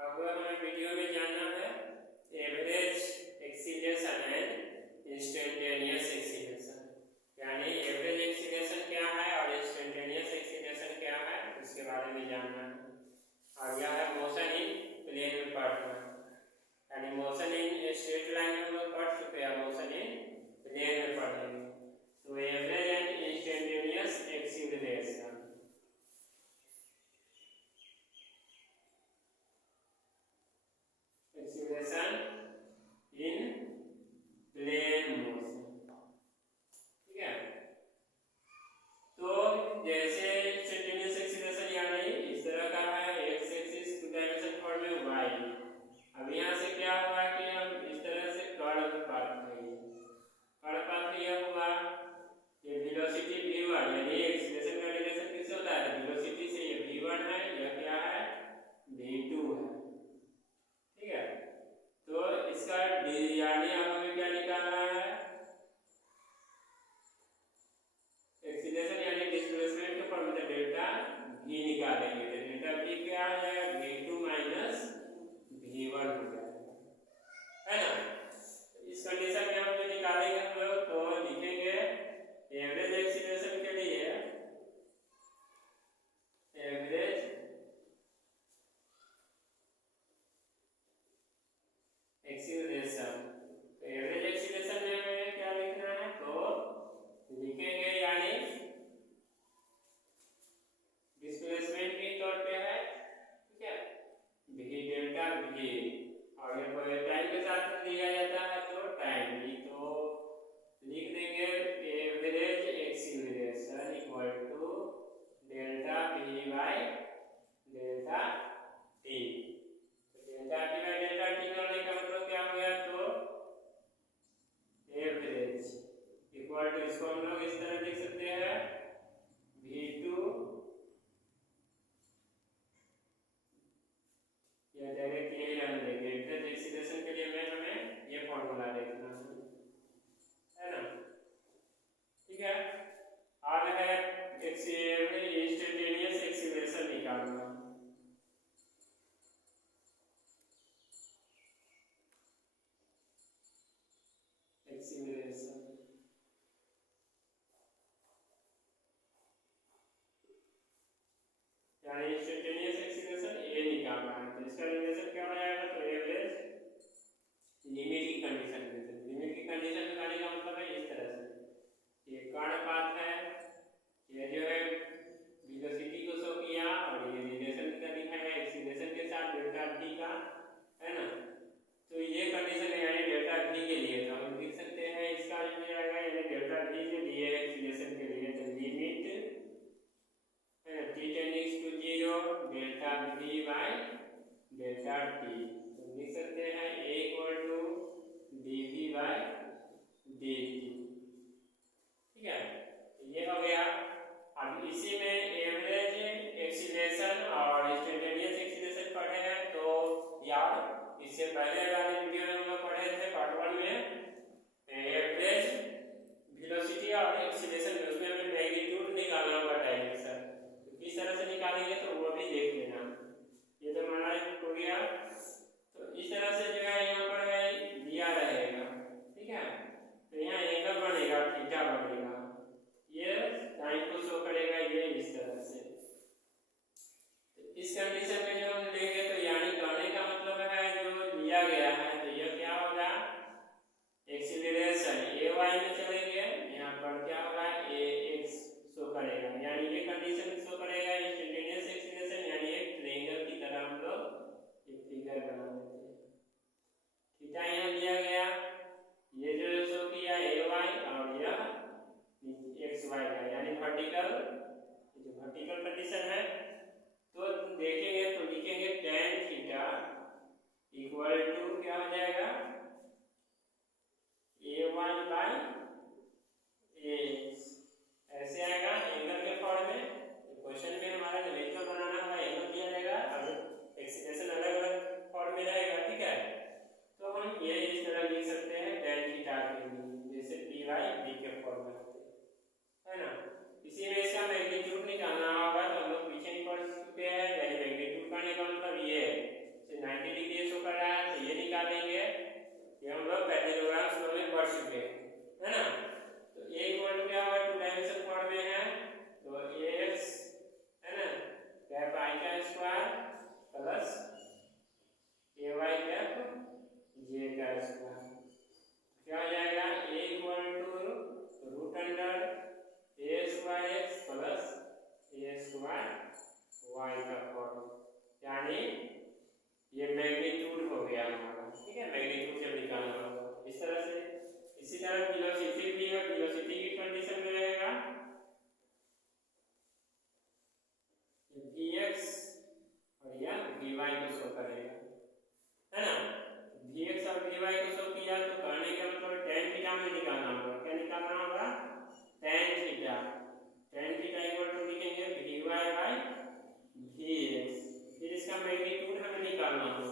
अब हमें वीडियो में जानना है average acceleration and instantaneous acceleration, यानी एवरेज एक्सीलरेशन क्या है और इंस्टेंटेनियस एक्सीलरेशन क्या है उसके बारे में जानना है। और यह है मोशन इन प्लेन पार्ट में, यानी मोशन इन स्ट्रेट लाइन में हम लोग पढ़ चुके हैं, मोशन इन प्लेन में पढ़ेंगे। तो average and instantaneous acceleration, acceleration in plane motion, ठीक है। तो जैसे इंस्टेंटेनियस एक्सीलरेशन यानी इस तरह का है, x axis two dimension form में वाई। अब यहाँ से क्या हुआ कि हम इस तरह से कर्व पाथ यह हुआ, ये वेलोसिटी v1 यानी एक्सीलरेशन का रिलेशन किससे होता है, वेलोसिटी से। ये v1 है, यह क्या है, v2 है, ठीक है। तो इसका यानी अब हमें क्या निकालना है, एक्सीलरेशन यानी डिस्प्लेसमेंट के फॉर्म में डेल्टा v निकालेंगे। तो डेल्टा v क्या आ जाएगा, v2 माइनस v1 हो जाएगा, है ना। इस कंडीशन में हम जो निकालेंगे हम लोग, तो लिखेंगे एवरेज एक्सीलरेशन के लिए एवरेज एक्सीलरेशन। तो एवरेज एक्सीलरेशन में हमें क्या लिखना है, तो लिखेंगे यानी डिस्प्लेसमेंट के तौर पे है, ठीक है, v डेल्टा v, और ये टाइम के साथ दिया जाता है तो टाइम भी, तो लिख देंगे average acceleration equal to delta v by delta t। Delta v by delta t करने का मतलब क्या हो गया, तो एवरेज इक्वल टू, इसको हम लोग इस तरह लिख सकते हैं v2, या डायरेक्ट यही हम लेंगे एवरेज एक्सीलरेशन के लिए मैं हमें ये फॉर्मूला देखना है ना, ठीक है। अब है इंस्टेंटेनियस एक्सीलरेशन निकालना। एक्सीलरेशन यानी इंस्टेंटेनियस एक्सीलरेशन ए निकालना है, तो इसका रिलेशन क्या हो जाएगा, तो एवरेज लिमिट की कंडीशन में। लिमिट की कंडीशन निकालने का मतलब है इस तरह से, ये कर्ण पाथ है, ये जो है वेलोसिटी को शो किया, और ये रिलेशन का दिखाया एक्सीलरेशन के साथ डेल्टा v का, है ना। तो ये कंडीशन है यानी डेल्टा v के लिए, तो हम लिख सकते हैं इसका जो आएगा यानी डेल्टा v जो दिए है एक्सीलरेशन के लिए, तो limit t tending to 0 delta v by delta t, तो लिख सकते हैं a equal to dv by dt, ठीक है। ये हो गया। अब इसी में एवरेज एक्सीलरेशन और इंस्टेंटेनियस एक्सीलरेशन पढ़े हैं, तो यार इससे पहले वाले वीडियो में हम लोग पढ़े थे पार्ट 1 में एवरेज वेलोसिटी और एक्सीलरेशन में, उसमें हमें मैग्नीट्यूड निकालना होगा डायरेक्शन, तो किस तरह से निकालेंगे तो वो भी देख लेना। ये तो हमारा हो गया, तो इस तरह से जो है यहाँ पर है दिया रहेगा, ठीक है। तो यहाँ एंगल बनेगा, थीटा बनेगा, ये टाइम को शो करेगा, ये इस तरह से। तो इस कंडीशन में जो हम लेंगे, तो यानी कहने का मतलब है जो लिया गया है, तो यह क्या होगा, एक्सीलरेशन ay में चलेंगे, यहाँ पर क्या होगा ax शो करेगा, यानी ये कंडीशन शो करेगा इंस्टेंटेनियस एक्सीलरेशन, यानी एक ट्रायंगल की तरह हम लोग एक फिगर बना देते हैं। थीटा यहाँ दिया गया, ये जो शो किया ay, और यह xy का, यानी वर्टिकल, जो वर्टिकल कंडीशन है। तो देखेंगे तो लिखेंगे tan थीटा इक्वल टू क्या हो जाएगा, a1 बाई ax, ऐसे आएगा एंगल के फॉर्म में। क्वेश्चन में हमारा जो वेक्टर बनाना है एंगल दिया जाएगा, और एक्सीलरेशन अलग अलग फॉर्म में रहेगा, ठीक है। तो हम ये इस तरह लिख सकते हैं tan थीटा के लिए, जैसे p बाई b के फॉर्म में होते हैं, है ना। इसी में इसका मैग्नीट्यूड निकालना होगा, तो हम लोग पीछे ही पढ़ चुके हैं, यानी मैग्नीट्यूड का निकालना मतलब ये 90 मैग्नीट्यूड ये शो कर रहा है तो ये निकालेंगे, ये हम लोग पैरेललोग्राम स्लो में पढ़ चुके हैं, है ना। तो a इक्वल टू क्या होगा, टू डायमेंशन फॉर्म में है तो ax, है ना, कैप i का square plus ay cap j का स्क्वायर, क्या हो जाएगा, a equal to root under a square x plus a square y का फॉर्म, यानी ये मैग्नीट्यूड हो गया हमारा, ठीक है, मैग्नीट्यूड जब निकालना होगा इस तरह से। इसी तरह वेलोसिटी भी है, वेलोसिटी की कंडीशन में रहेगा vx और यह vy को शो करेगा, है ना। vx और vy को शो किया तो कहने का मतलब tan थीटा में निकालना होगा, क्या निकालना होगा, tan theta, tan theta equal to लिखेंगे vy बाय vx, फिर इसका मैग्नीट्यूड हमें निकालना होगा,